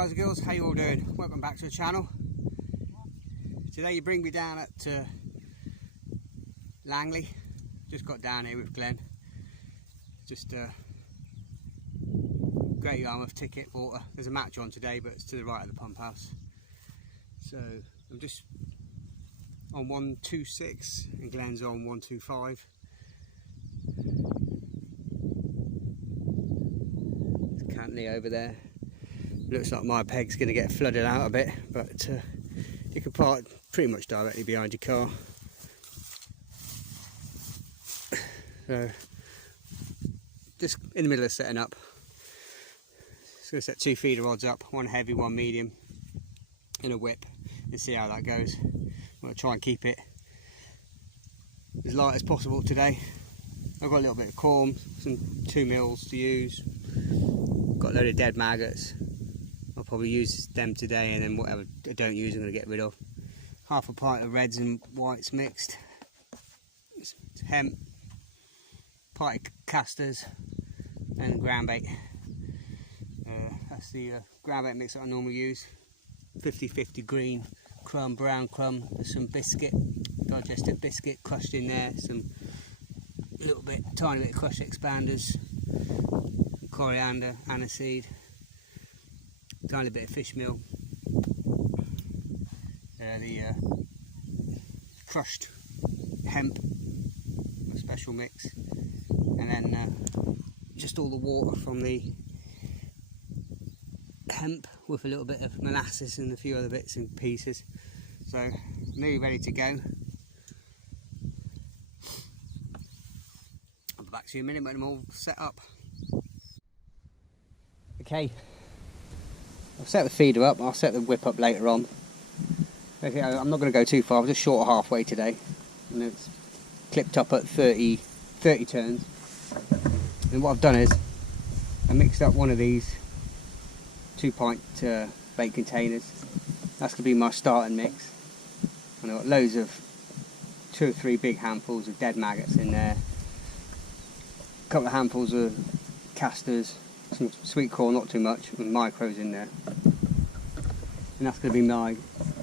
guys and girls, how you all doing? Welcome back to the channel. Today you bring me down at Langley. Just got down here with Glenn. Just Great Yarmouth ticket water. There's a match on today, but it's to the right of the pump house. So I'm just on 126 and Glenn's on 125. There's Cantley over there. Looks like my peg's going to get flooded out a bit, but you can park pretty much directly behind your car. So just in the middle of setting up. Just going to set 2 feeder rods up, one heavy, one medium, in a whip, and see how that goes. I'm going to try and keep it as light as possible today. I've got a little bit of corm, some 2 mils to use, got a load of dead maggots. I'll probably use them today, and then whatever I don't use I'm going to get rid of. Half a pint of reds and whites mixed, it's hemp, pint of casters, and ground bait. That's the ground bait mix that I normally use. 50-50 green crumb, brown crumb, there's some biscuit, digestive biscuit crushed in there, some tiny bit of crushed expanders, coriander, aniseed, tiny bit of fish meal, the crushed hemp, a special mix, and then just all the water from the hemp with a little bit of molasses and a few other bits and pieces. So nearly ready to go. I'll be back to you in a minute when I'm all set up. Okay, I've set the feeder up, I'll set the whip up later on. Okay, I'm not going to go too far, I'm just short of halfway today. And it's clipped up at 30 turns. And what I've done is, I mixed up one of these 2-pint bait containers. That's going to be my starting mix. And I've got loads of 2 or 3 big handfuls of dead maggots in there. A couple of handfuls of casters, some sweet corn, not too much, with micros in there. And that's going to be my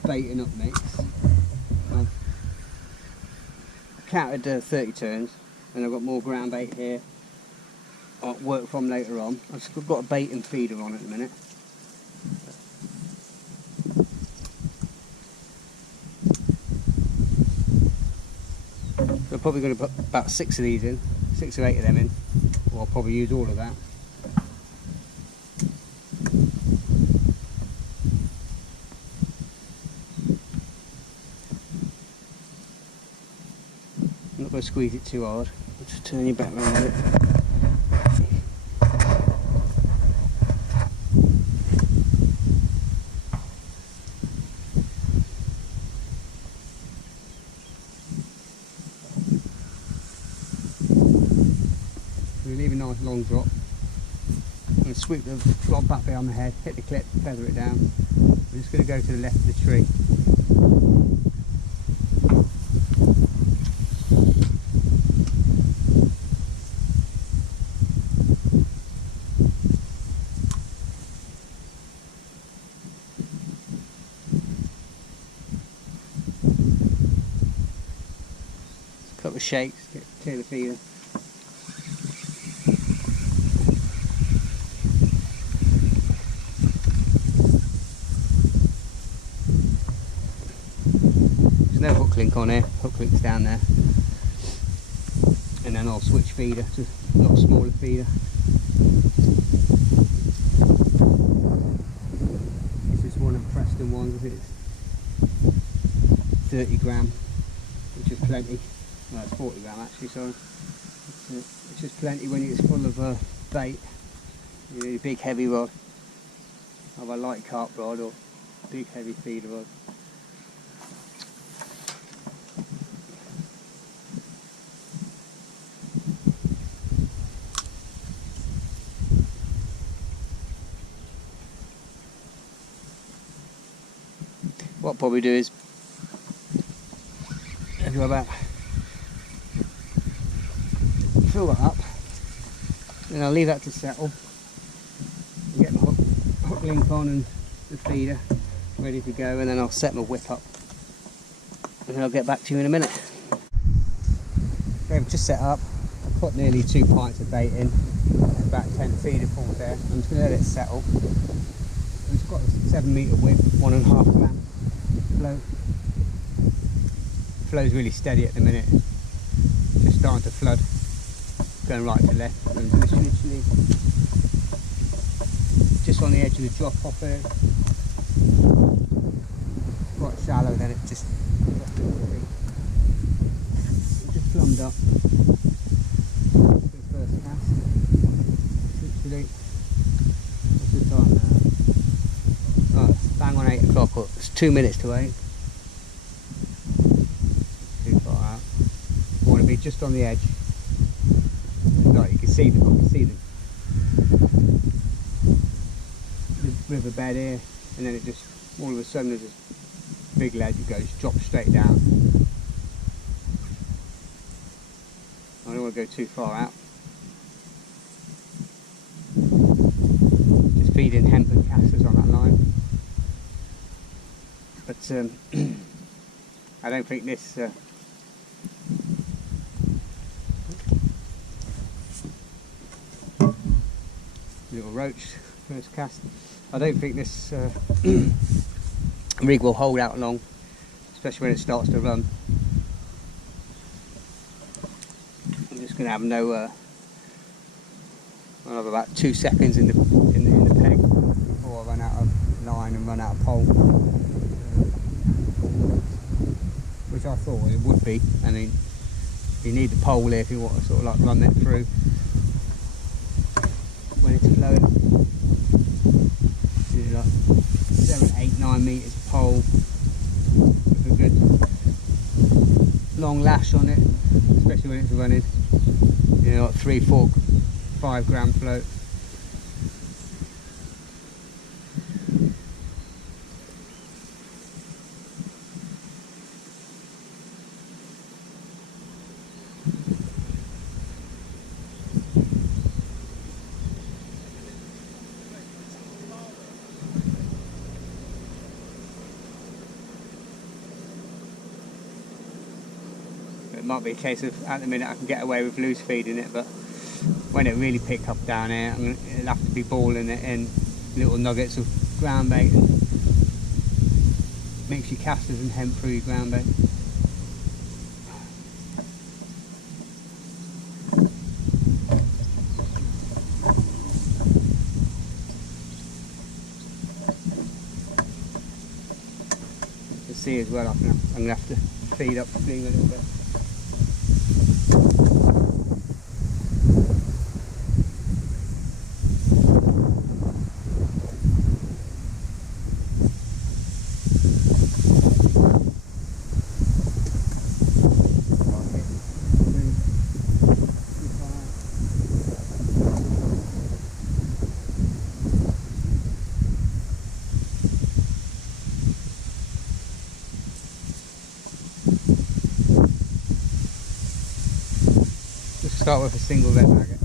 baiting up mix. I've counted 30 turns, and I've got more ground bait here I'll work from later on. I've just got a bait and feeder on at the minute. So I'm probably going to put about 6 of these in, 6 or 8 of them in, or I'll probably use all of that. I'm not going to squeeze it too hard, I'll just turn you back around with it. We leave a nice long drop and sweep the rod back behind the head, hit the clip, feather it down. We're just going to go to the left of the tree. A couple of shakes, clear the feeder. There's no hook link on here, hook link's down there. And then I'll switch feeder to a lot smaller feeder. This is one of Preston ones, I think it's 30 gram, which is plenty. No, it's 40 gram actually, sorry. It's just plenty when it's full of bait. You need a big heavy rod. Have a light carp rod or big heavy feeder rod. What I'll probably do is go about fill that up, then I'll leave that to settle, get my hook link on and the feeder ready to go, and then I'll set my whip up and then I'll get back to you in a minute. Okay, I've just set up. I've put nearly 2 pints of bait in, about 10 feederfuls there. I'm just going to let it settle. It's got a 7 metre whip, 1.5 gram float. Flow's really steady at the minute, just starting to flood, going right to left, and it's literally just on the edge of the drop off there. Quite shallow, then it just plumbed up. The first cast. Literally, what's the time now? Oh, it's bang on 8 o'clock. It's 2 minutes to 8. Too far out. I want to be just on the edge. Like you can see the riverbed here, and then it just all of a sudden there's this big ledge that goes drops straight down. I don't want to go too far out. Just feeding hemp and casters on that line. But I don't think this little roach first cast. I don't think this rig will hold out long, especially when it starts to run. I'm just going to have I'll have about 2 seconds in the peg before I run out of line and run out of pole, which I thought it would be. I mean, you need the pole here if you want to sort of like run that through when it's flowing. Like 7, 8, 9 metres pole with a good long lash on it, especially when it's running, you know, like 3, 4, 5 gram float. It might be a case of at the minute I can get away with loose feeding it, but when it really pick up down here, it'll have to be balling it in little nuggets of ground bait and mix your casters and hemp through your ground bait. You can see as well, I'm going to have to feed up the stream a little bit. Start with a single red maggot.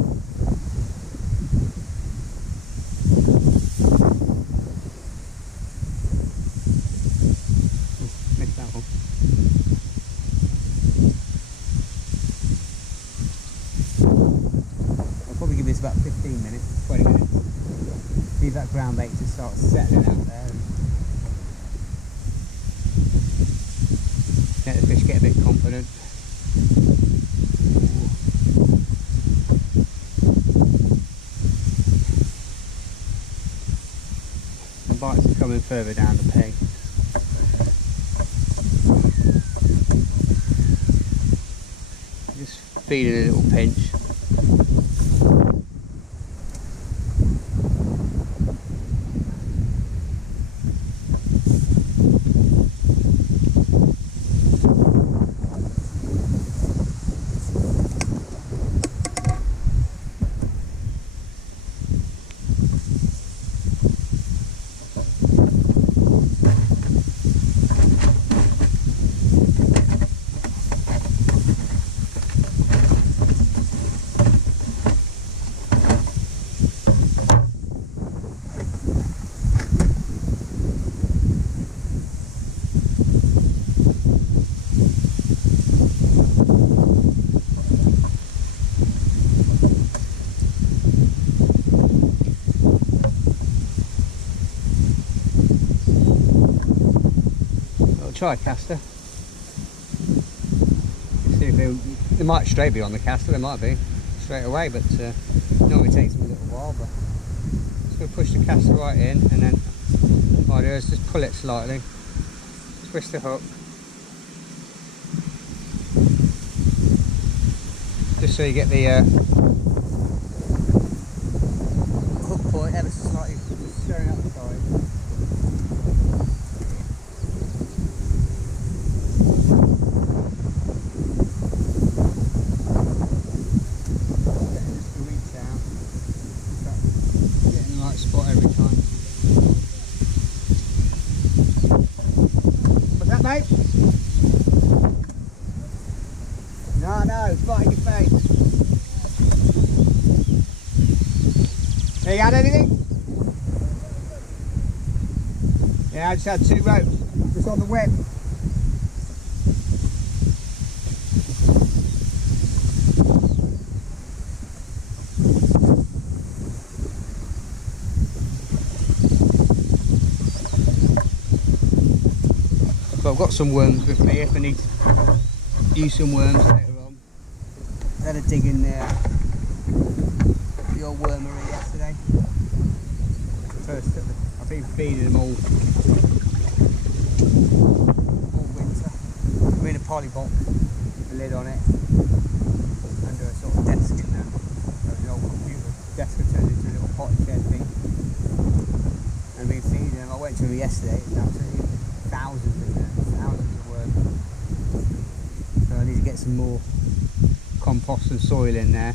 Missed that one. I'll probably give this about 15 minutes, 20 minutes. Leave that ground bait to start settling out there. Let the fish get a bit confident. Bites are coming further down the peg. Just feeding a little pinch. try a caster. See if they might straight be on the caster, they might be straight away, but normally it takes them a little while. But just going to push the caster right in, and then what I do is just pull it slightly, twist the hook, just so you get the hook point ever so slightly stirring up the side. Spot every time. What's that, mate? No, it's right in your face. Have you had anything? Yeah, I just had 2 ropes. Just on the whip. But I've got some worms with me if I need to use some worms later on. I had a dig in there, the old wormery yesterday. I've been feeding them all winter. I'm in a polybox, a lid on it, under a sort of desk in there. So the old computer desk I turned into a little potty shed thing. And I've been feeding them. I went to them yesterday, it's absolutely thousands in there, thousands of worms. So I need to get some more compost and soil in there.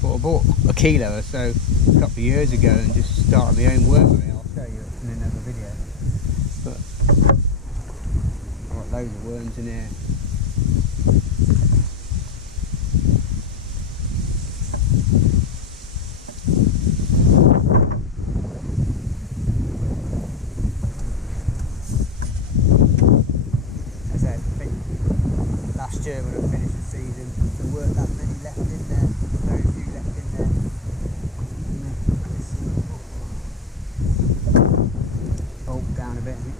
But I bought a kilo or so a couple of years ago and just started my own wormery. I'll show you in another video. But I've got loads of worms in here. Last year when I finished the season, there weren't that many left in there, very few left in there. Oh, down a bit, I think.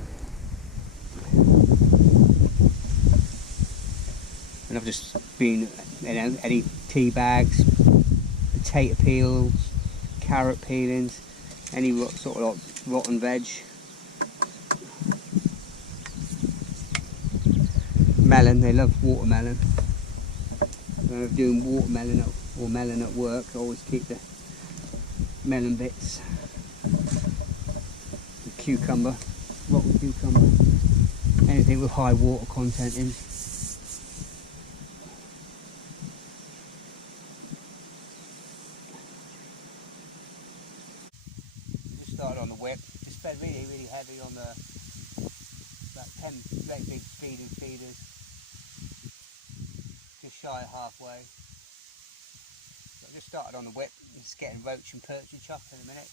And I've just been, any tea bags, potato peels, carrot peelings, any sort of like rotten veg. Melon, they love watermelon. When I'm doing watermelon or melon at work, I always keep the melon bits. The cucumber, rotten cucumber, anything with high water content in. Just started on the whip. Just fed really heavy on the about 10 great big feeding feeders. Just shy of halfway. So I just started on the whip, just getting roach and perchage up in a minute.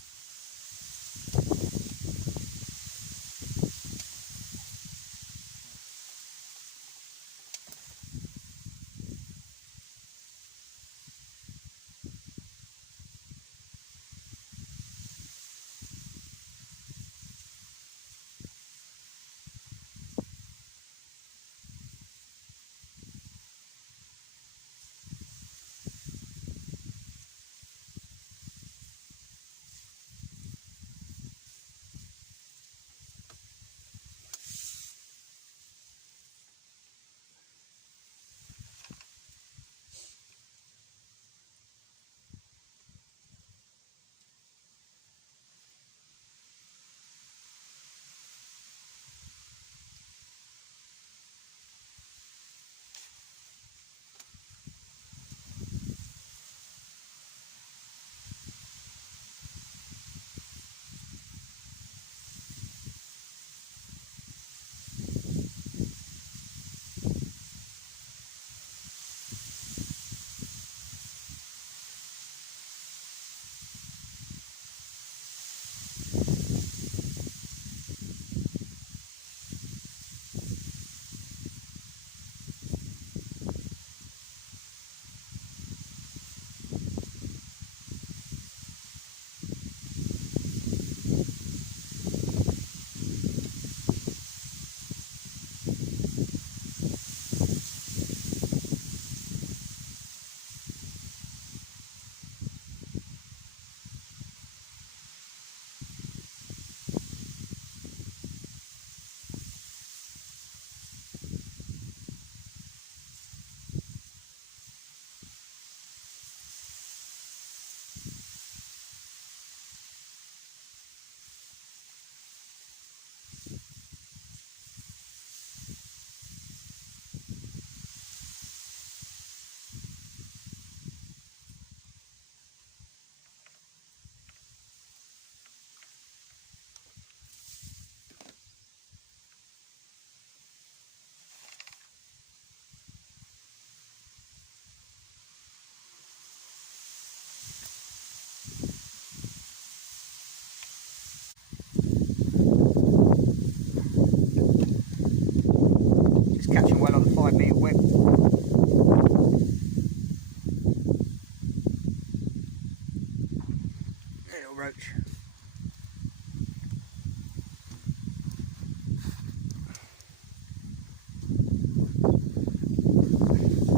approach.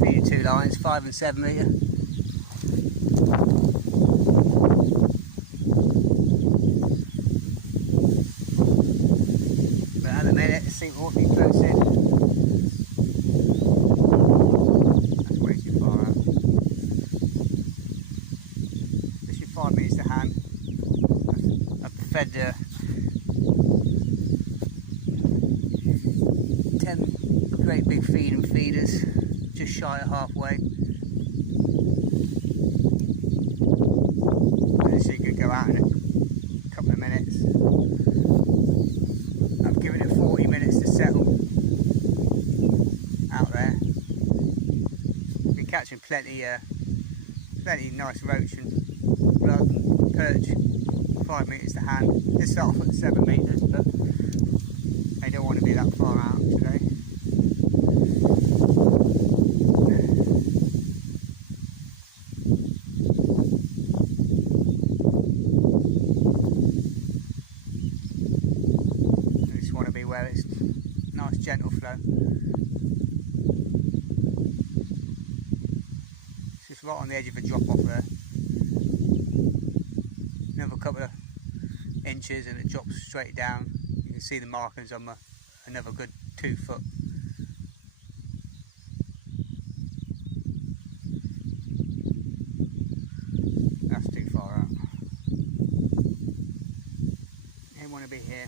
Feeding 2 lines, 5 and 7 metre. But at the minute, the sink won't be close in. That's way too far out. This is 5 metres to hand. I've fed 10 great big feeding feeders, just shy of halfway. This thing could go out in a couple of minutes. I've given it 40 minutes to settle out there. Been catching plenty nice roach and blood and perch. 5 metres to hand. This start off at 7 metres, but I don't want to be that far out today. I just want to be where it's nice gentle flow. It's just right on the edge of a drop off there. Another couple of inches and it drops straight down. You can see the markings on another good 2 foot. That's too far out. Didn't want to be here.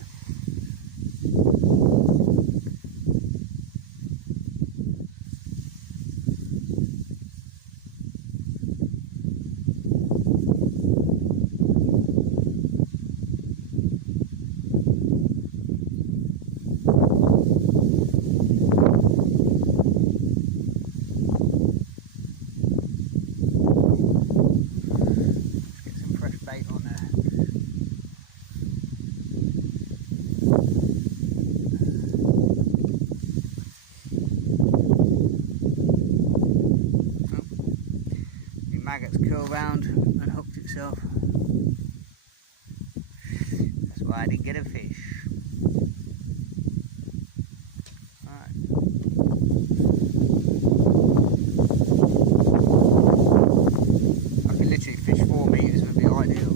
Maggot's curled round and hooked itself. That's why I didn't get a fish. Alright. I could literally fish 4 metres would be ideal.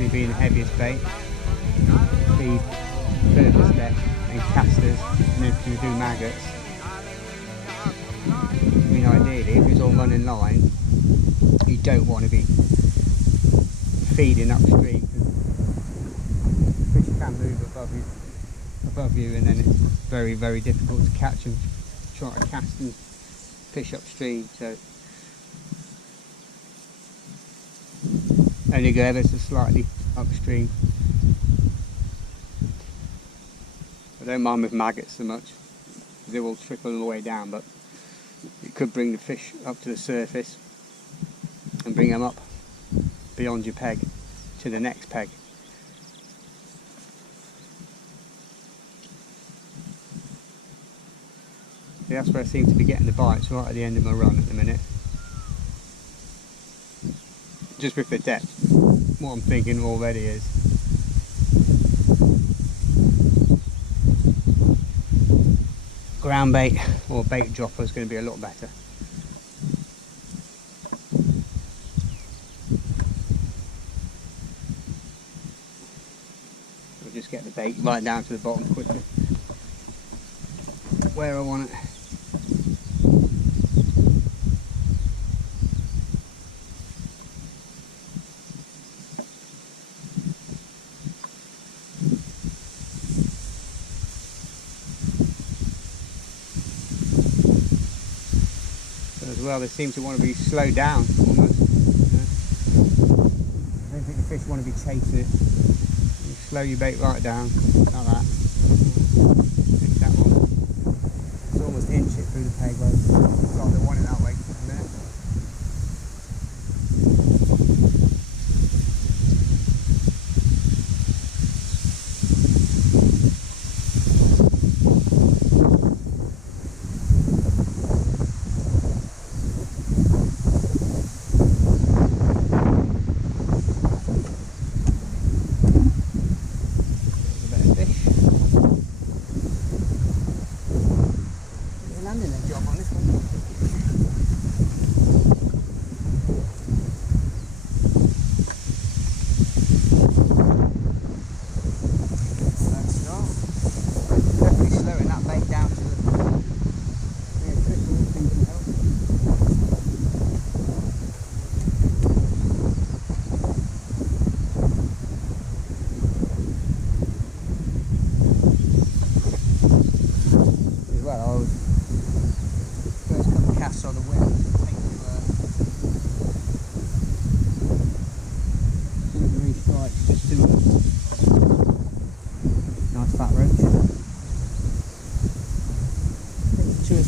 definitely be the heaviest bait. Feed purpose net and casters, and then if you do maggots. I mean, ideally, if it's all running line, you don't want to be feeding upstream. Fish can move above you, and then it's very, very difficult to catch and try to cast and fish upstream. So only go ever so slightly upstream. I don't mind with maggots so much, they will trickle all the way down, but it could bring the fish up to the surface and bring them up beyond your peg to the next peg. See, that's where I seem to be getting the bites, right at the end of my run at the minute. Just with the depth, what I'm thinking already is ground bait or bait dropper is going to be a lot better. We'll just get the bait right down to the bottom quickly, where I want it. As well, they seem to want to be slowed down almost. I don't think the fish want to be chasing it. You slow your bait right down, like that. Take that one. It's almost inch it through the peg, well, it's like they want it that way for a minute.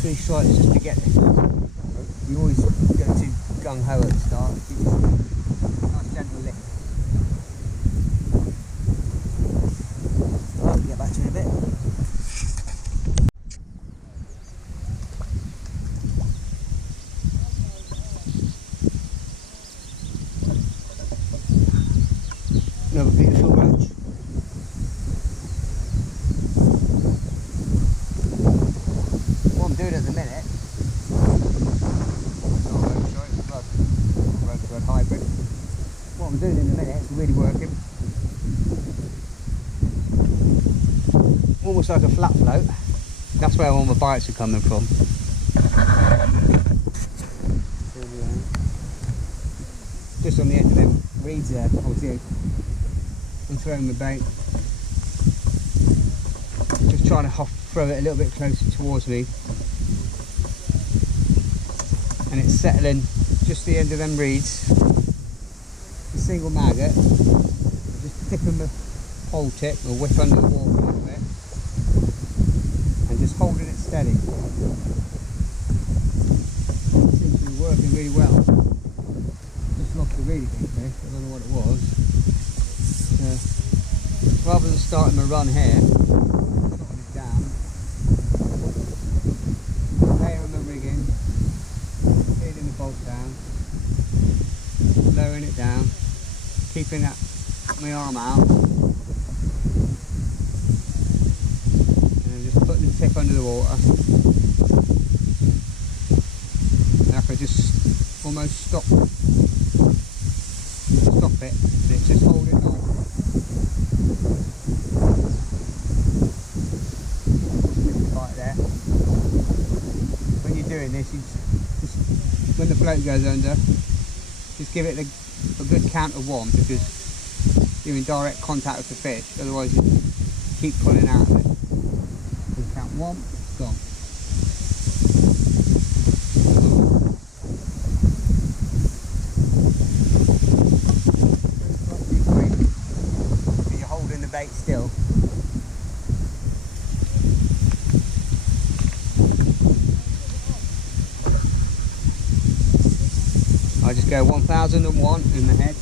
Three strikes just to get it. You always go too gung-ho at the start. You just nice gentle lift. Right, we'll get back to it in a bit. Another beautiful roach. Doing at the minute, hybrid. What I'm doing in the minute is really working. Almost like a flat float. That's where all my bites are coming from. Just on the end of them reeds there, obviously. I'm throwing my bait. Just trying to throw it a little bit closer towards me. And it's settling just the end of them reeds. A single maggot, just tipping the pole tip or whip under the water a little bit, and just holding it steady. It seems to be working really well. Just lost a really big fish, I don't know what it was. Rather than starting my run here, dropping it down, layering the rigging, feeding the bolt down, lowering it down, keeping that my arm out, and just putting the tip under the water. And I could just almost stop it, but it's just holding on. Right there. When you're doing this, just, when the float goes under, just give it a good count of 1, because you're in direct contact with the fish, otherwise you keep pulling out of it. And count 1, it's gone. You're holding the bait still. I just go 1001 in the head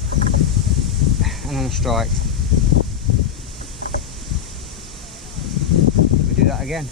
and then a strike. We do that again.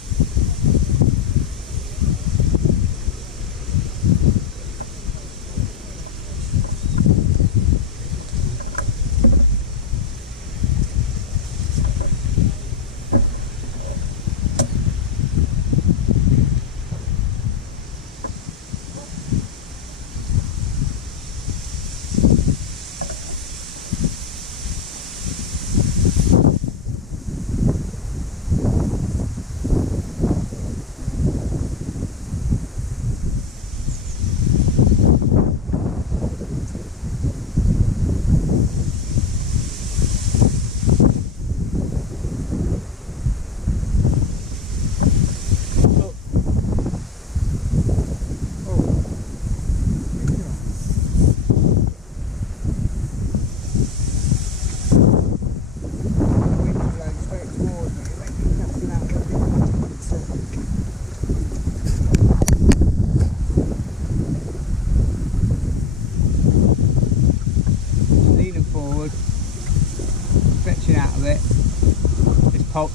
Stretching out of it.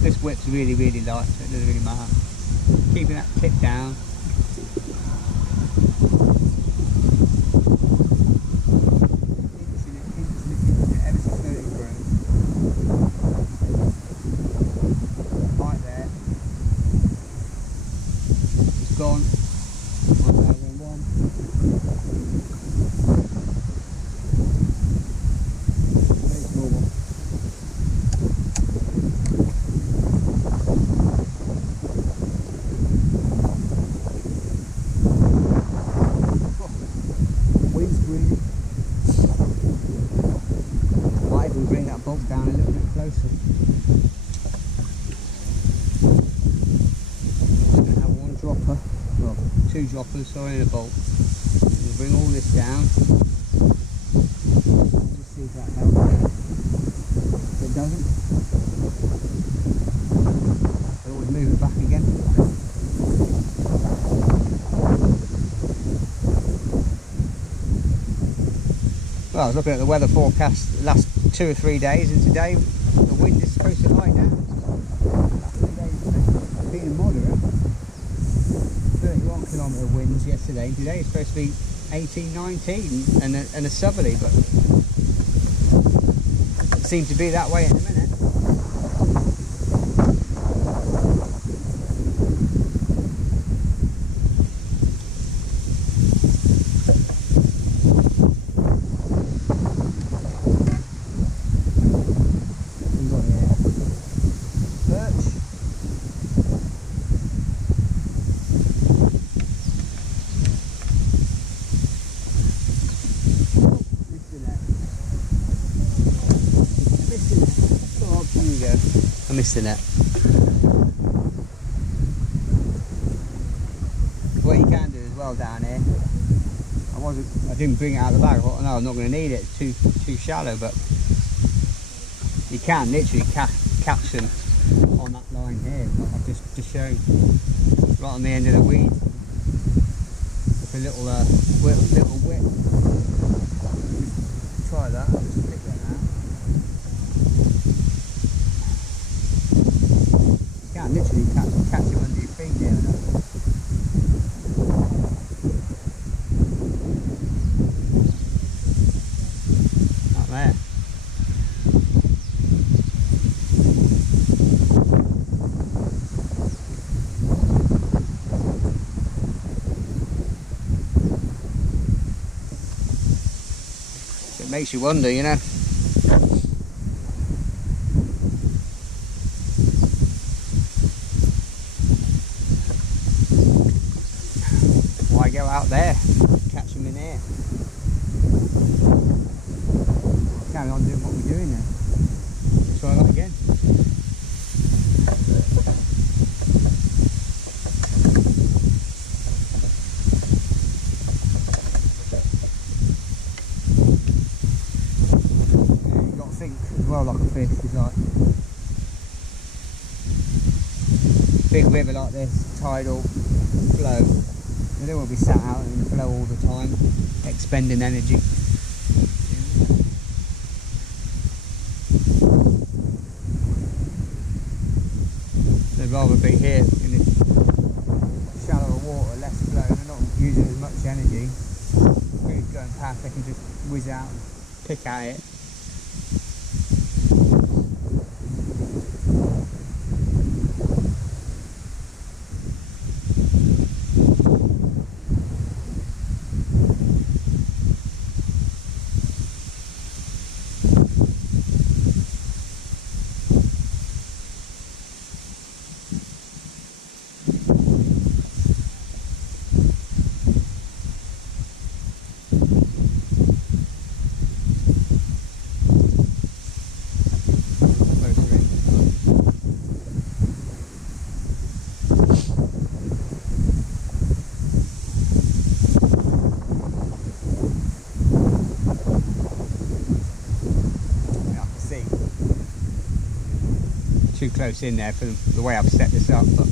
This whip's really light, so it doesn't really matter. Keeping that tip down. Right there. It's gone. 1001. Down a little bit closer. I'm going to have 1 dropper, well 2 droppers, sorry, in a bolt. We'll bring all this down. Just see if that helps. If it doesn't, I'll always move it back again. Well, I was looking at the weather forecast the last 2 or 3 days, and today the wind is supposed to lie down. Last 3 days it's been moderate. 31 kilometre winds yesterday. Today it's supposed to be 18, 19 and a southerly, but it seems to be that way in a minute. I missed the net. What you can do as well down here, I didn't bring it out of the bag. I thought, no, I'm not going to need it. It's too shallow, but you can literally catch them on that line here. Like I've just shown, right on the end of the weed. With a little whip. Try that. I'll just pick that out. You can literally catch him under your feet there. Not there. So it makes you wonder, you know. catch them in here. Carry on doing what we're doing then. Let's try that again. Yeah, you've got to think as well, like a fish is like big river like this, tidal flow. They don't want to be sat out in the flow all the time, expending energy. They'd rather be here in this shallower water, less flow, they're not using as much energy. Food going past, they can just whiz out and pick at it. Too close in there for the way I've set this up, but it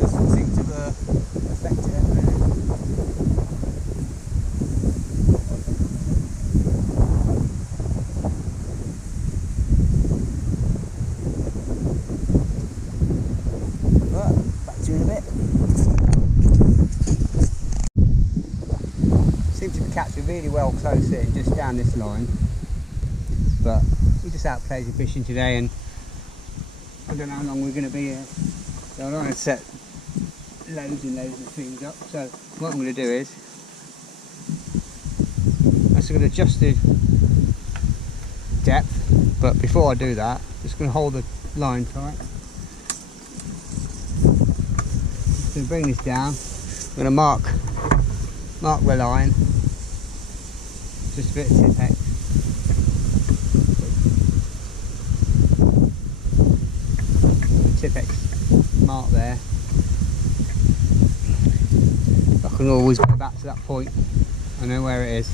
doesn't seem to affect it at the minute. But back to you in a bit. Seems to be catching really well close in, just down this line. But we just out pleasure fishing today, and I don't know how long we're going to be here, so I don't want to set loads and loads of things up. So what I'm going to do is I'm just going to adjust the depth, but before I do that, I'm just going to hold the line tight. Just going to bring this down. I'm going to mark the line, just a bit of tip hex. Tip-X mark there. I can always go back to that point. I know where it is.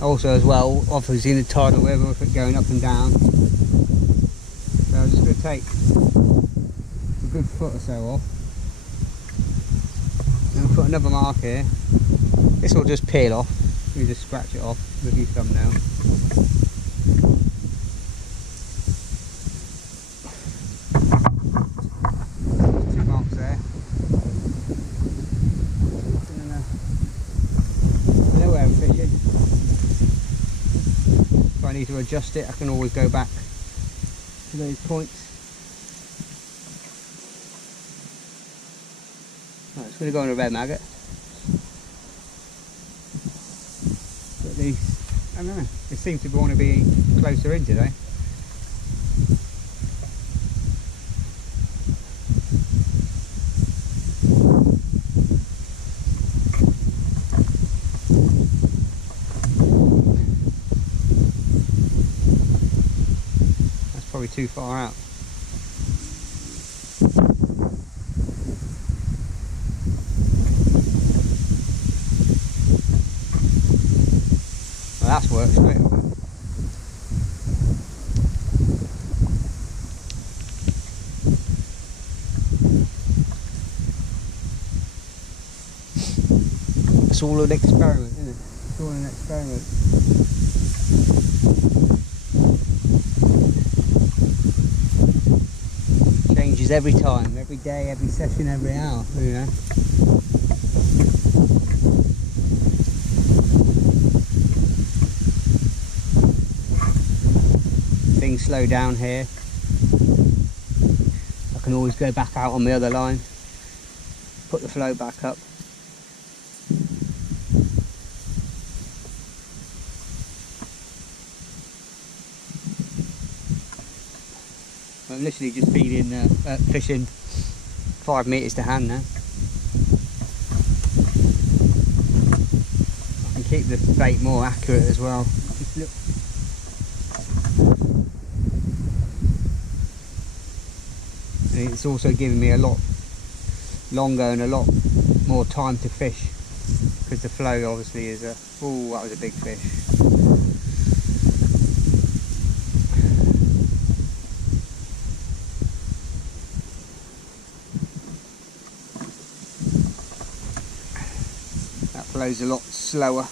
Also as well, obviously in the tidal river with it going up and down. So I'm just going to take a good foot or so off. And put another mark here. This will just peel off. You just scratch it off with your thumbnail. If I need to adjust it, I can always go back to those points. Right, it's going to go on a red maggot. But these, I don't know, they seem to want to be closer in today. Probably too far out. Well, that's worked straight away. It's all an experiment, isn't it? It's all an experiment. Changes every time, every day, every session, every hour, you know. Things slow down here. I can always go back out on the other line, put the flow back up. I'm literally just feeding, fishing 5 metres to hand now. I can keep the bait more accurate as well. Just look. And it's also giving me a lot longer and a lot more time to fish, because the flow obviously is a... Oh, that was a big fish. That flow's a lot slower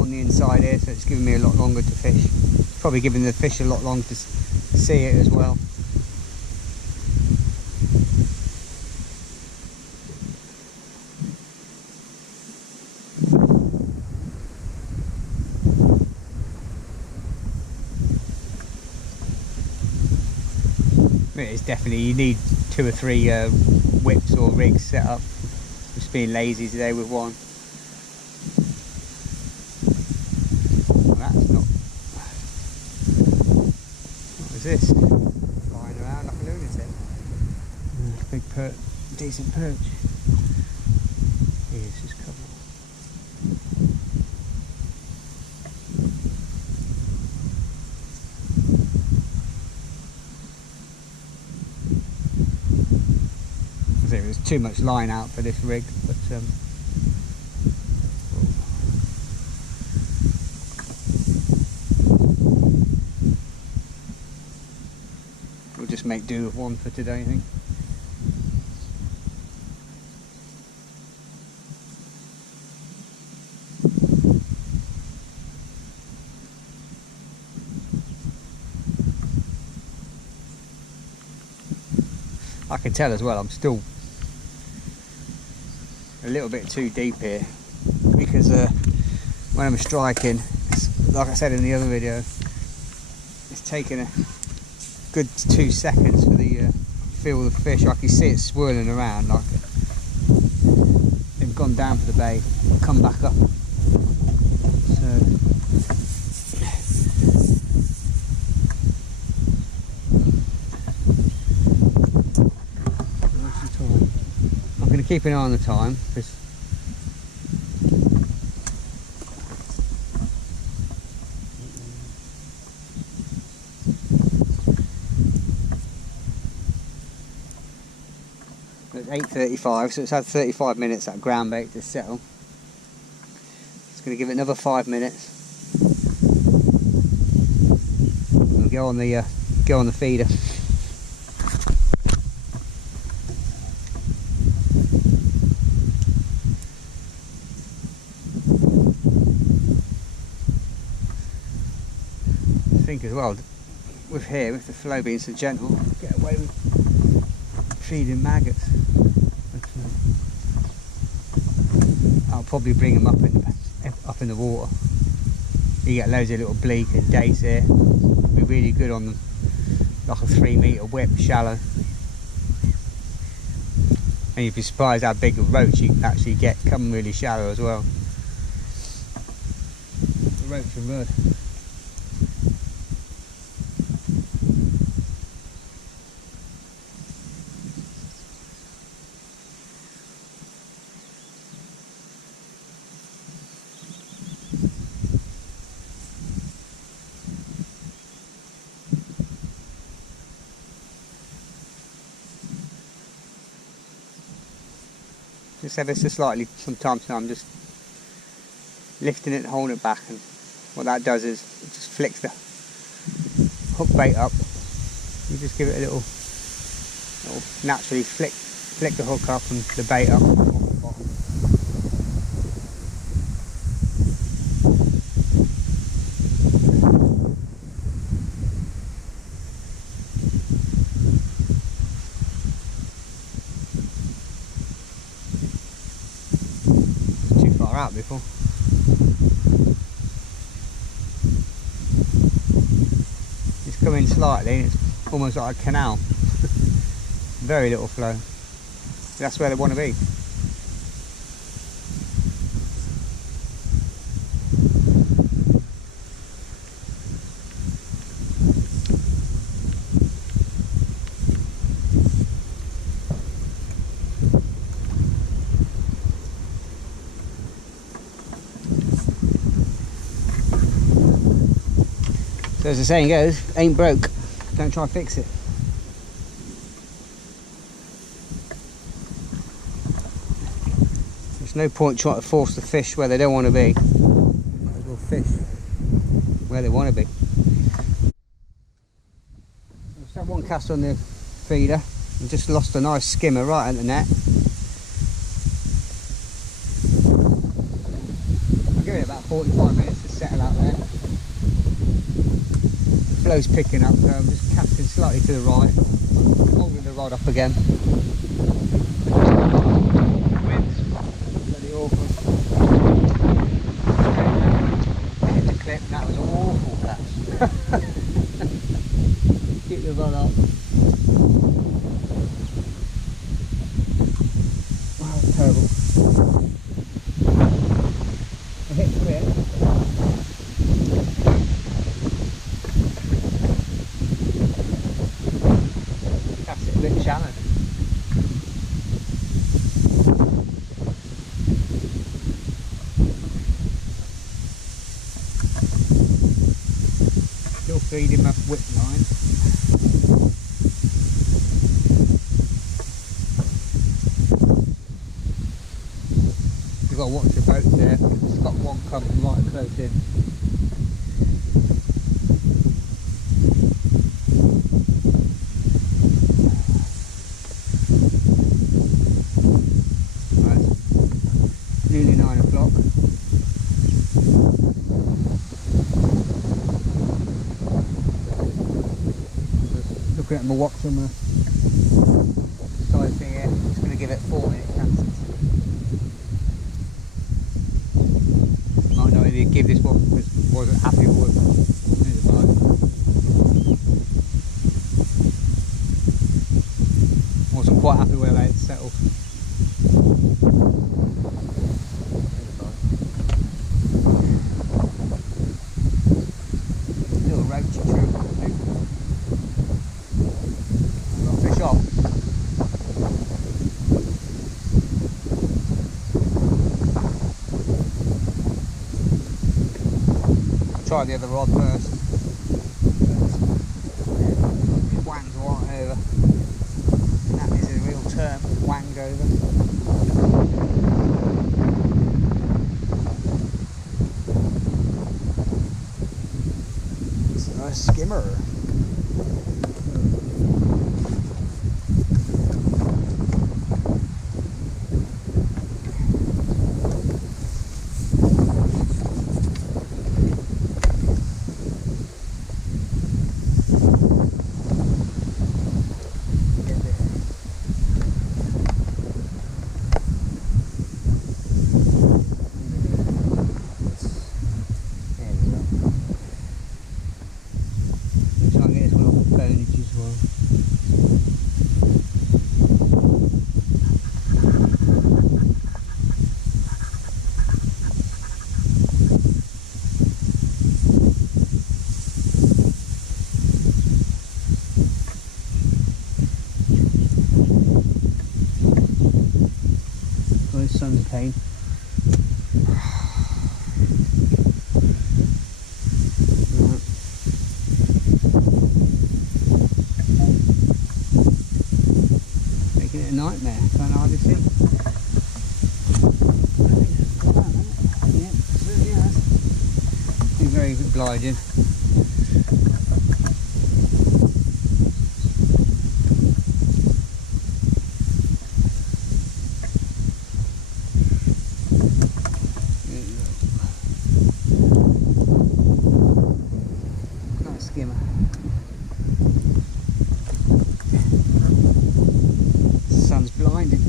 on the inside here, so it's giving me a lot longer to fish. It's probably giving the fish a lot longer to see it as well. It's definitely, you need 2 or 3 whips or rigs set up. Just being lazy today with one. Well, that's not... What is this? Flying around like a lunatic. Big perch, decent perch. Here's just cover. There's too much line out for this rig, but we'll just make do with one for today, I think. I can tell as well, I'm still a little bit too deep here, because when I'm striking, like I said in the other video, it's taking a good 2 seconds for the feel the fish. I can see it swirling around, like they've gone down for the bait, come back up. Keep an eye on the time, because it's 8:35, so it's had 35 minutes that ground bait to settle. It's going to give it another 5 minutes. We'll go on the feeder. As well, with the flow being so gentle, get away with feeding maggots. But, I'll probably bring them up in the water. You get loads of little bleak and dace here. Be really good on them, like a 3 metre whip, shallow. And you'd be surprised how big a roach you can actually get come really shallow as well. The roach and mud. Just ever so slightly from time to time, just lifting it and holding it back, and what that does is it just flicks the hook bait up. You just give it a little naturally flick the hook up and the bait up. Out before. It's coming slightly and it's almost like a canal. Very little flow. That's where they want to be. So as the saying goes, ain't broke, don't try and fix it. There's no point trying to force the fish where they don't want to be. They will fish where they want to be. I've had one cast on the feeder and just lost a nice skimmer right at the net. I'll give it about 45 minutes to settle out there. The flow's picking up, so I'm just casting slightly to the right, holding the rod up again. Wind's bloody awful. Hit the clip, that was an awful catch. Keep the rod up. Wow, that's terrible. I hit the clip. Cast it a bit shallow. Still feeding my whip line. You've got to watch the boat there. It's got one coming right close in. Right. Nearly 9 o'clock. Looking at my watch on the side thing here. Just going to give it 4-minute chances. Might not even give this one because I wasn't happy with the bite. Wasn't quite happy where they had settled. Little roachy troop, I think. Got fish off. Try the other rod first. It wangs right over. And that is a real term, wang over. It's a nice skimmer. Sun's pain. Making it a nightmare, can't hardly see. Yeah, absolutely has. Been very obliging. Skimmer. Sun's blinding.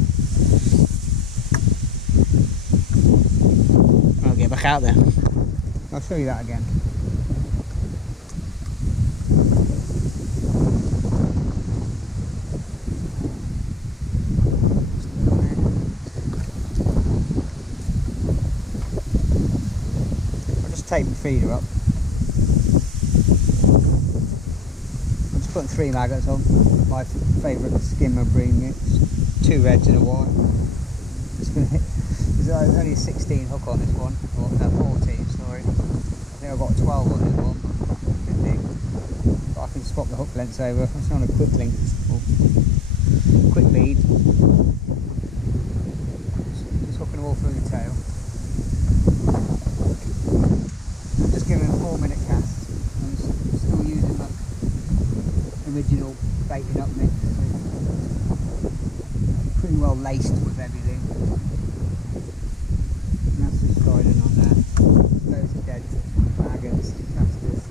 I'll get back out there. I'll show you that again. I'll just take the feeder up. Putting 3 maggots on, my favourite skimmer bream. It's 2 reds and a white. It's going to hit. There's only a 16 hook on this one, or no, 14, sorry. I think I've got a 12 on this one. massive thing, but I can swap the hook lengths over. It's on a quick link, or quick lead. Just hooking them all through the tail. Just giving a 4-minute cast. I'm still using the original baiting up mix. Pretty well laced with everything. And that's just sliding on there. Loads of dead maggots, casters,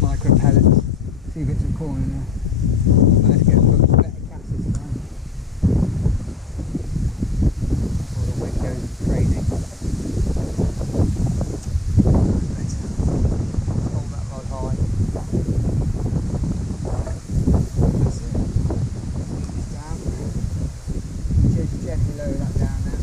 micro pellets, a few bits of corn in there. But let's get a better casters now. Before the wind goes crazy. Let's hold that rod high. That's it. Lead this down. Just gently lower that down now.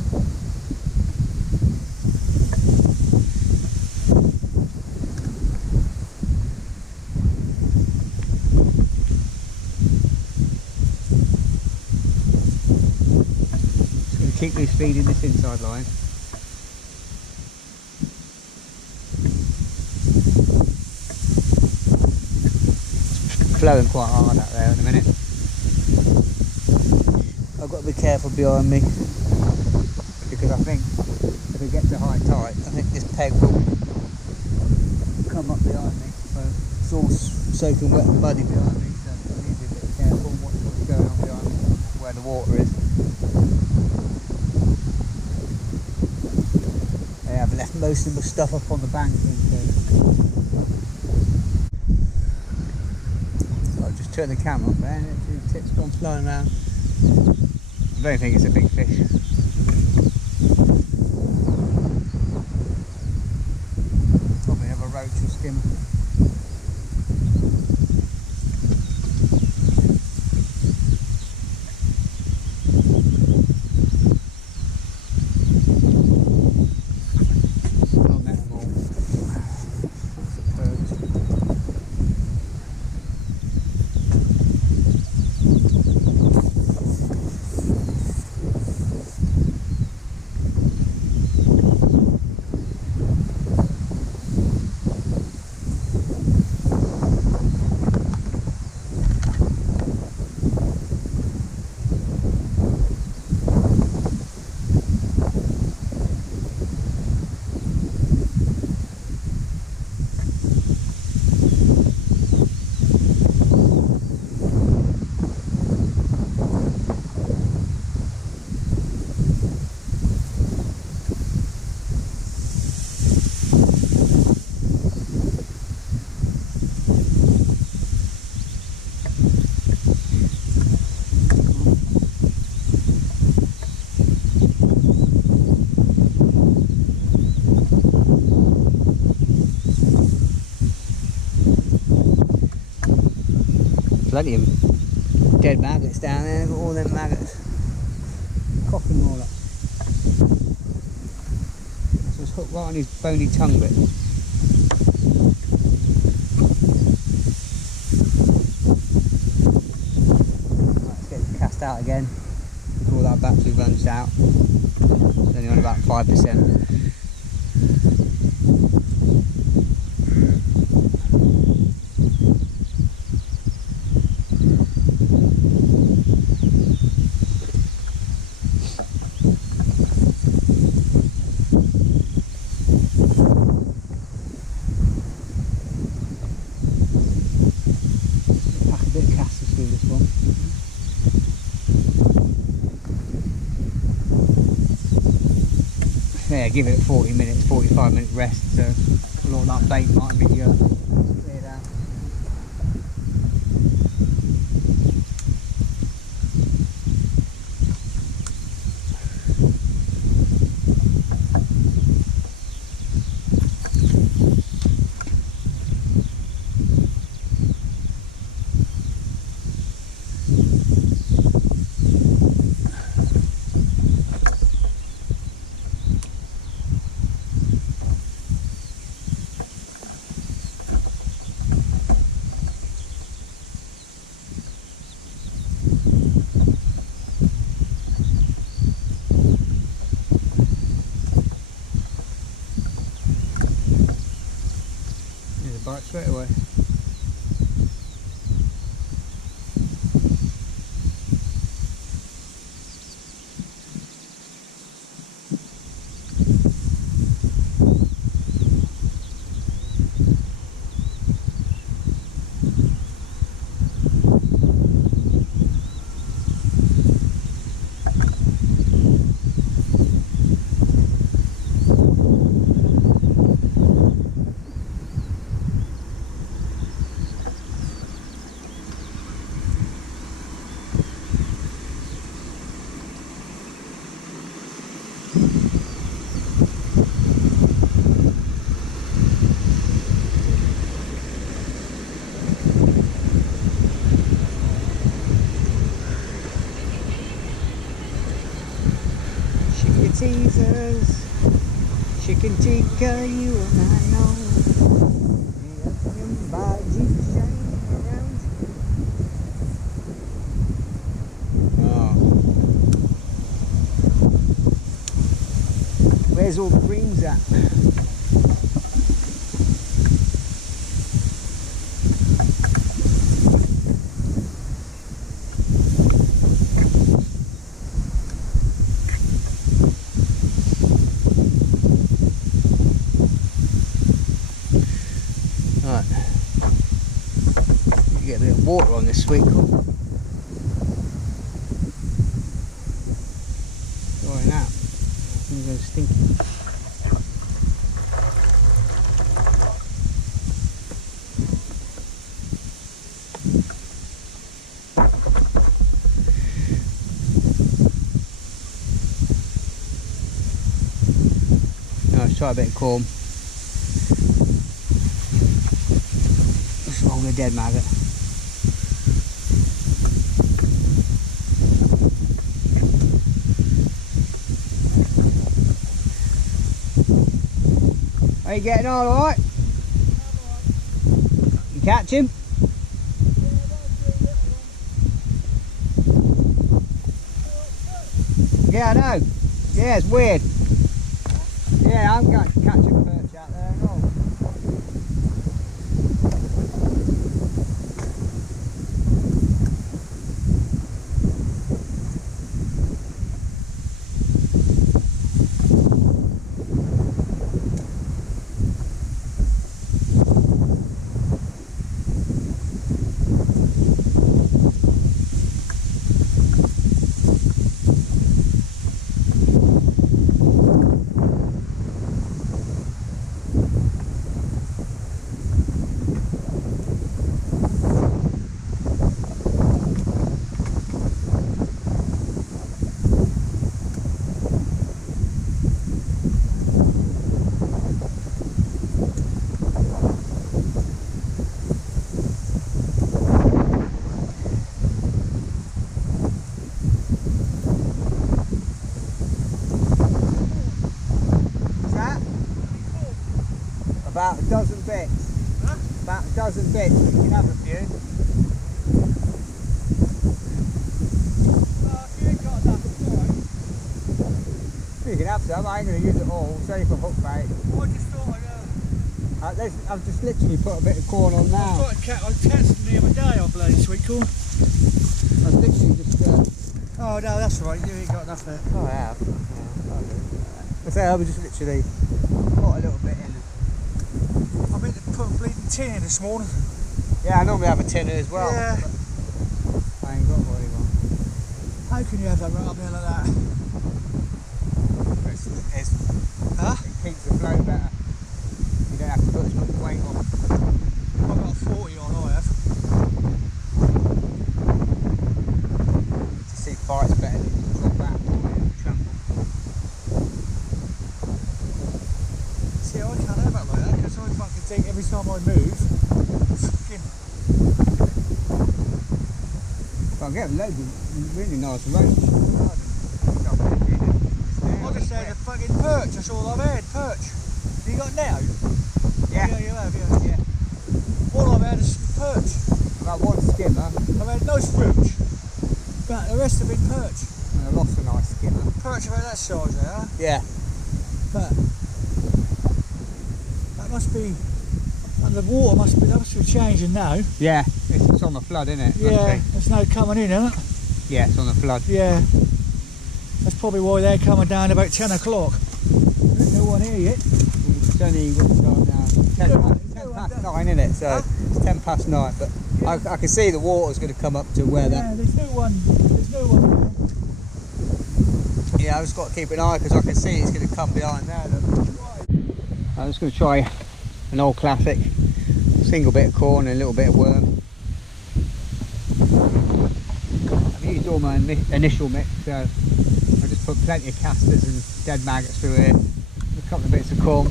Keep loose feeding this inside line. It's flowing quite hard out there in a minute. I've got to be careful behind me because I think if it gets to high tide, I think this peg will come up behind me. So it's all soaking wet and muddy behind me, so I need to be a bit careful what's going on behind me, where the water is. I've left most of the stuff up on the banking, so I'll just turn the camera off there and the tip's gone flying around. I don't think it's a big fish. Probably another roach or skimmer. Plenty of dead maggots down there, look at all them maggots. Coughing them all up. So it's hooked right on his bony tongue bit. Right, let's get it cast out again before that battery runs out. It's only on about 5%. Yeah, give it 40 minutes, 45 minute rest, so a lot of that bait might be cleared out. way. Teasers, chicken tikka, you and I know. Oh. Where's all the greens at? Get a bit of water on this sweet corn. Drying out. I'm going stinky. Now let's try a bit of corn. What's wrong with a dead maggot? How you getting on, alright? You catch him? Yeah, I know. Yeah, it's weird. Yeah, I'm going to catch a perch out there and all. About a dozen bits. Huh? About a dozen bits, but you can have a few. If you ain't got enough, it's alright. You can have some, I ain't going to use it all, it's only for hook bait. I just thought I've just literally put a bit of corn on now. I catched the other day on bloody sweet corn. I've literally just... Oh no, that's right, you ain't got enough there. Oh, I have. Yeah, I say, I was just literally put a little bit in. I meant to put a bleeding tin in this morning. Yeah, I normally have a tinner as well. Yeah. I ain't got one anymore. How can you have that right up there like that? Huh? It keeps the flow better. You don't have to put as much weight on. I've got a 40 on, I have. To see fights better than you drop that and trample. See, I can't have that like that because I fucking think every time I move, fucking... I'll get loads of really nice roach. I just had a fucking perch, that's all I've had, perch. You got now? Yeah. Yeah, you have, yeah. All I've had is perch. I've had one skimmer. I've had no roach, but the rest have been perch. And I lost a nice skimmer. Perch about that size there, Yeah. but that must be And the water must be changing now. Yeah, it's on the flood, isn't it? Yeah, there's no coming in, isn't it? Yeah, it's on the flood. Yeah. That's probably why they're coming down about 10 o'clock. There's no one here yet. It's only going down 10 past 9, isn't it? So it's 10 past 9, but I can see the water's going to come up to where that. Yeah, there's no one. There's no one there. Yeah, I've just got to keep an eye because I can see it's going to come behind there. I'm just going to try an old classic, single bit of corn and a little bit of worm. I've used all my initial mix, so I just put plenty of casters and dead maggots through here, a couple of bits of corn.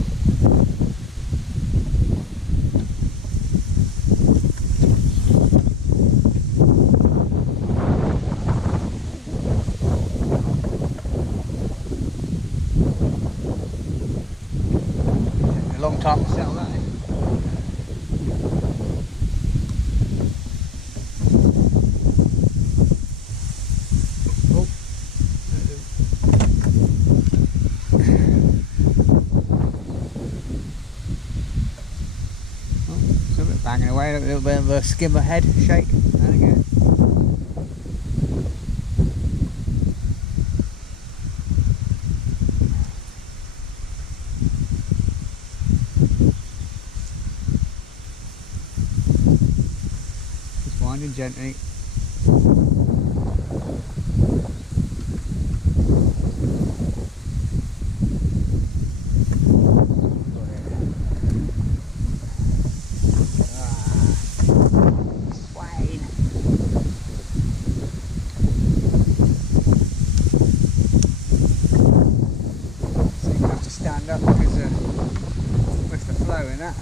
A long time to settle that in. Banging away, a little bit of a skimmer head shake and again. Just winding gently. Stand up because with the flow in that,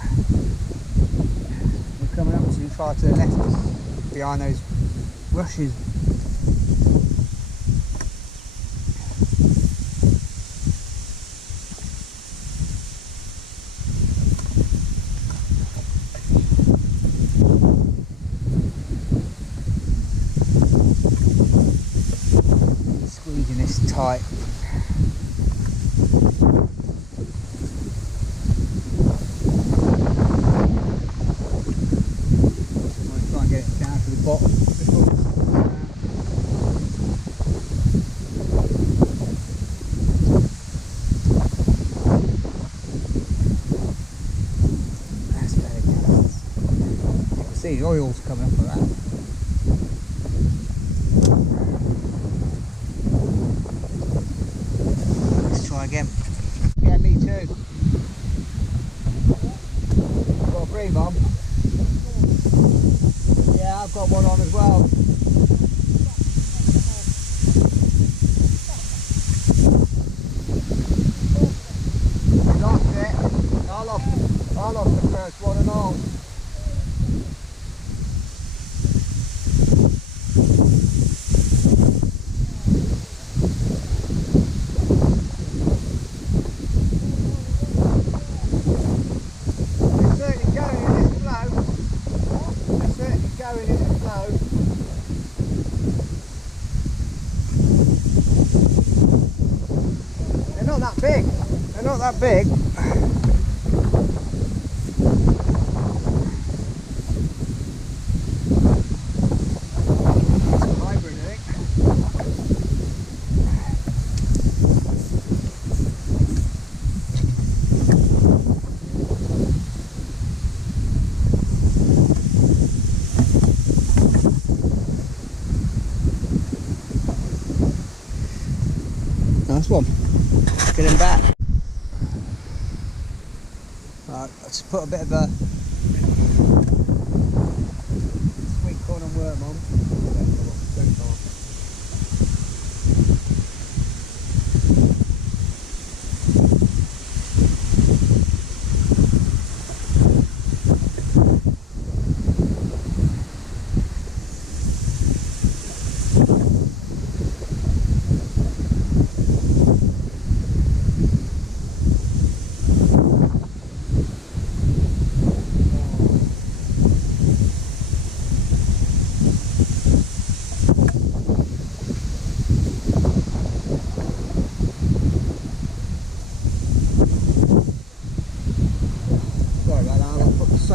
we're coming up too far to the left behind those rushes. Squeezing this tight. Bottom before it's that's very good. You can see the oil's coming up for that. Let's try again. Yeah, me too. Got a bream on. Yeah, I've got one on as well. We lost it. I lost the first one and all. It's certainly going in this flow. It's certainly going in the flow. They're not that big. They're not that big. It's a hybrid, I think. Nice one. Get him back. Right, let's put a bit of a sweet corn and worm on.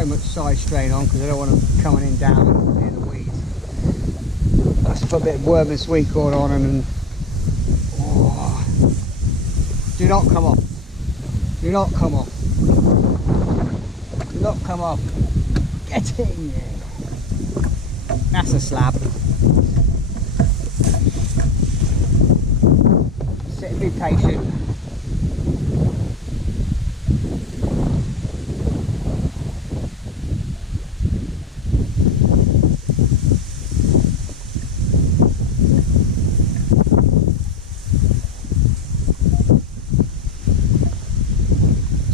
so much side strain on because I don't want them coming in down near the weeds. Let's put a bit of worm and sweet corn on them and oh, do not come off. Do not come off. Do not come off. Get in there. That's a slab. Sit and be patient.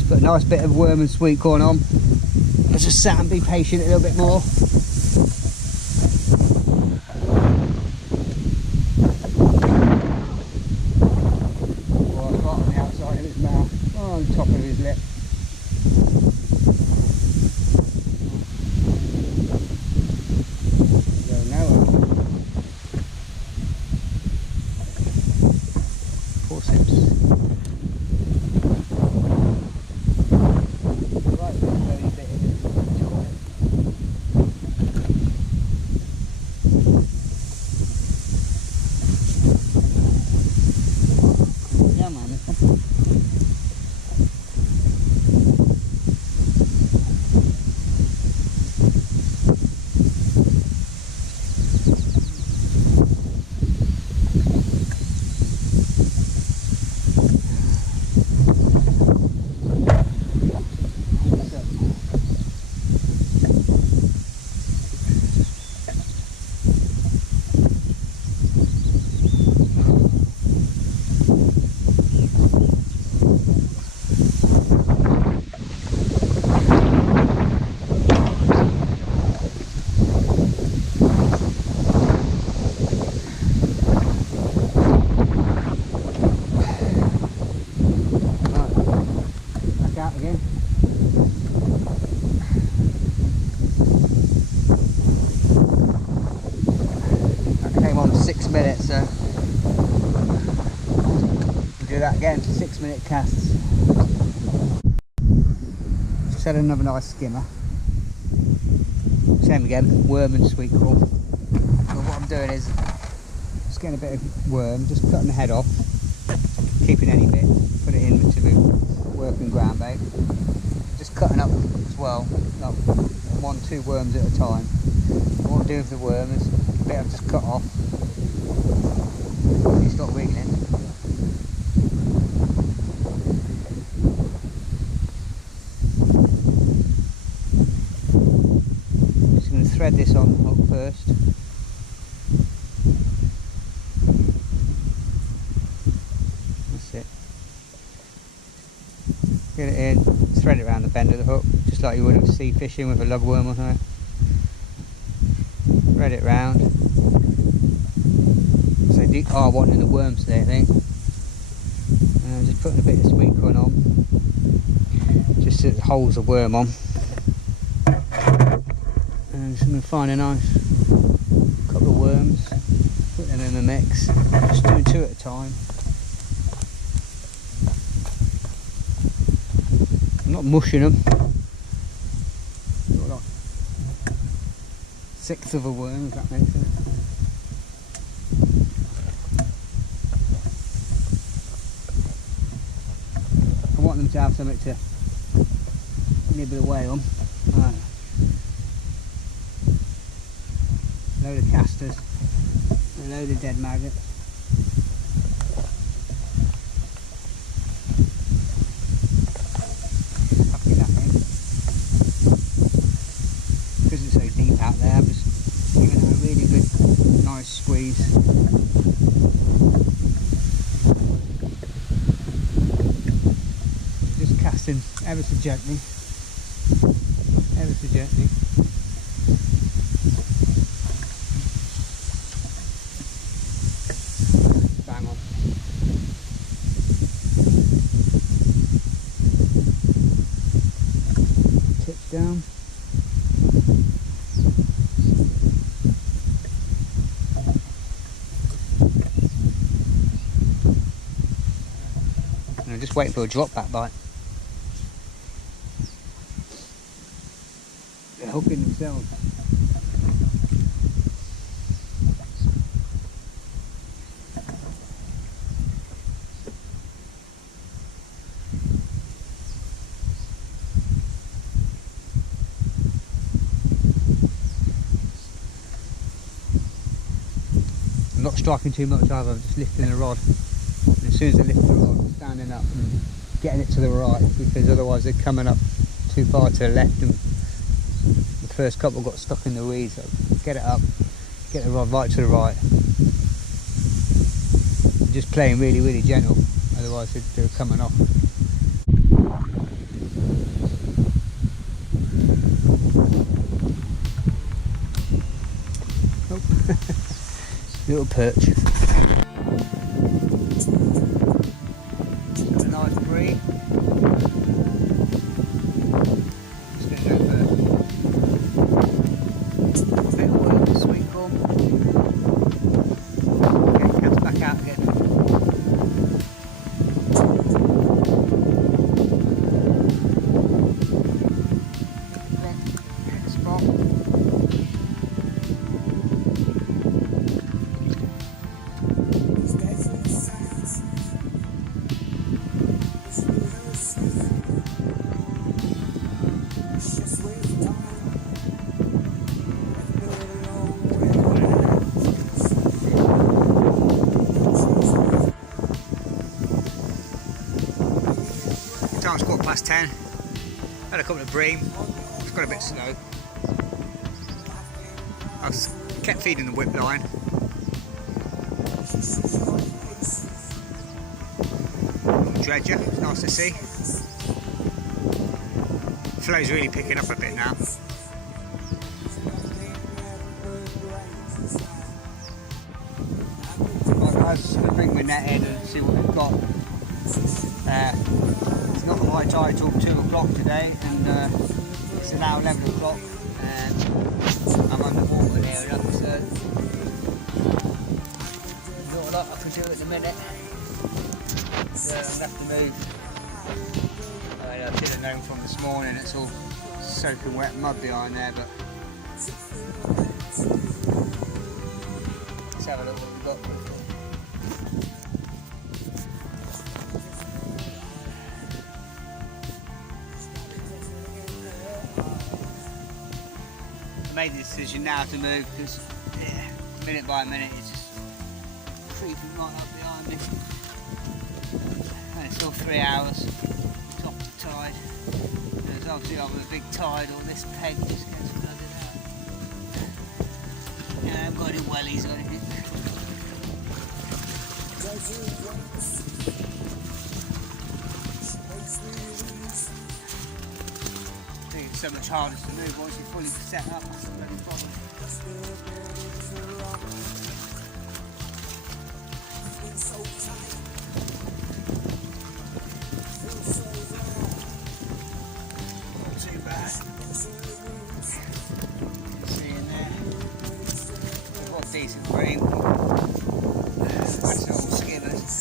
Put a nice bit of worm and sweet corn on. Let's just sat and be patient a little bit more. Oh, it's right on the outside of his mouth, oh, on top of his lip. Go nowhere. Forceps. Again. That came on 6 minutes, so we'll do that again, 6-minute casts. Just had another nice skimmer. Same again, worm and sweet corn. So what I'm doing is just getting a bit of worm, just cutting the head off, keeping any bit, put it into the working ground bait. Just cutting up as well, like 1-2 worms at a time. What I'm doing with the worm is a bit I've just cut off. You stop wiggling. Just going to thread this on the hook first. That's it. Get it in, thread it around the bend of the hook, just like you would with sea fishing with a lugworm or something. Thread it round. So you are wanting the worms there, I think. And just putting a bit of sweet corn on, just so it holds the worm on. And I'm just going to find a nice couple of worms, put them in the mix, just doing 2 at a time. I'm not mushing them. Like 1/6 of a worm, if that makes sense. I want them to have something to nibble away on. Right. Load of casters, a load of dead maggots. Because it's so deep out there, I'm just giving it a really good, nice squeeze. Just casting ever so gently, ever so gently. Bang on. Tips down. And I'm just waiting for a drop back bite. hooking themselves. I'm not striking too much either, I'm just lifting the rod. And as soon as I lift the rod, I'm standing up and getting it to the right, because otherwise they're coming up too far to the left and the first couple got stuck in the weeds. So get it up, get the rod right to the right. Just playing really, really gentle, otherwise they're coming off. Oh. Little perch. Got a nice bream. Just going to go for a bit of worm, sweet corn. Okay, cast back out again. Hit a spot. Time's 10:15. Had a couple of bream. It's got a bit slow. I kept feeding the whip line. Dredger, it's nice to see. Flow's really picking up a bit now. Right guys, just going to bring my net in and see what we've got. It's not the high tide till 2 o'clock today, and it's now 11 o'clock and I'm underwater there enough, so not a lot I can do at the minute, so I'm going to have to move. I should have known from this morning it's all soaking wet mud behind there, but let's have a look what we've got. Made the decision now to move because minute by minute it's just creeping right up behind me. And it's still 3 hours top of the tide. There's obviously on a big tide, or this peg just gets flooded out. I haven't got any wellies or anything. It's so much harder to move once you're fully set up. That's the bloody problem. Not too bad. See in there. We've got decent bream. That's all skimmers.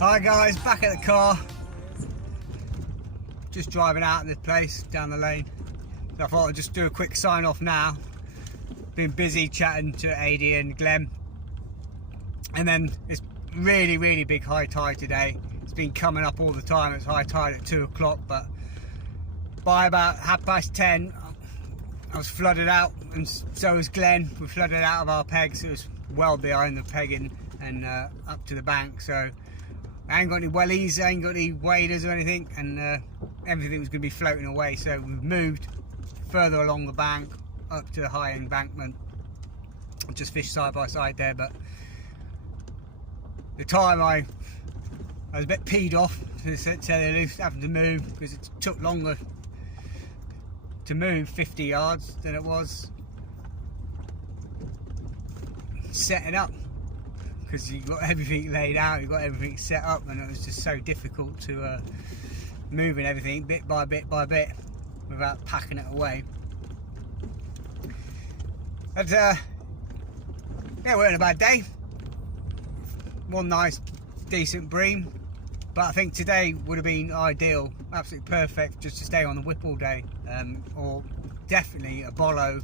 Hi guys, back at the car. Just driving out of this place, down the lane. So I thought I'd just do a quick sign off now. Been busy chatting to AD and Glenn. And then it's really, really big high tide today. It's been coming up all the time. It's high tide at 2 o'clock, but by about 10:30, I was flooded out, and so was Glenn. We flooded out of our pegs. It was well behind the pegging and up to the bank. So I ain't got any wellies, I ain't got any waders or anything, and everything was going to be floating away. So we've moved further along the bank up to the high embankment. Just fished side by side there, but the time I was a bit peed off, to say the least, having to move because it took longer to move 50 yards than it was setting up, because you've got everything laid out, you've got everything set up, and it was just so difficult to moving everything bit by bit by bit without packing it away. But yeah, it weren't a bad day. One nice decent bream, but I think today would have been ideal, absolutely perfect, just to stay on the whip all day, or definitely a bollo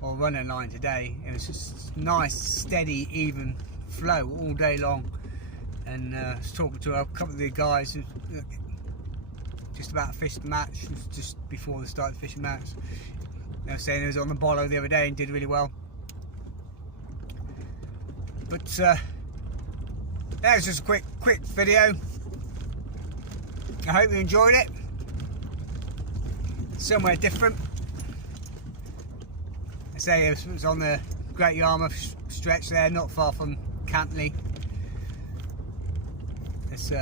or running line today. It was just nice, steady, even flow all day long. And I was talking to a couple of the guys who just about fished the match, just before they started the fishing match. They were saying they was on the bollo the other day and did really well. But that was just a quick video. I hope you enjoyed it. Somewhere different. I say it was on the Great Yarmouth stretch there, not far from Cantley. It's you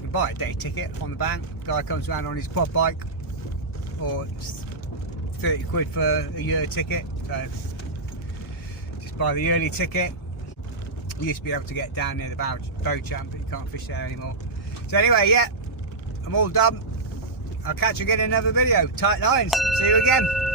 can buy a day ticket on the bank. Guy comes around on his quad bike, or it's 30 quid for a year ticket. So just buy the yearly ticket. You used to be able to get down near the bow champ, but you can't fish there anymore. So anyway, yeah, I'm all done. I'll catch you again in another video. Tight lines. See you again.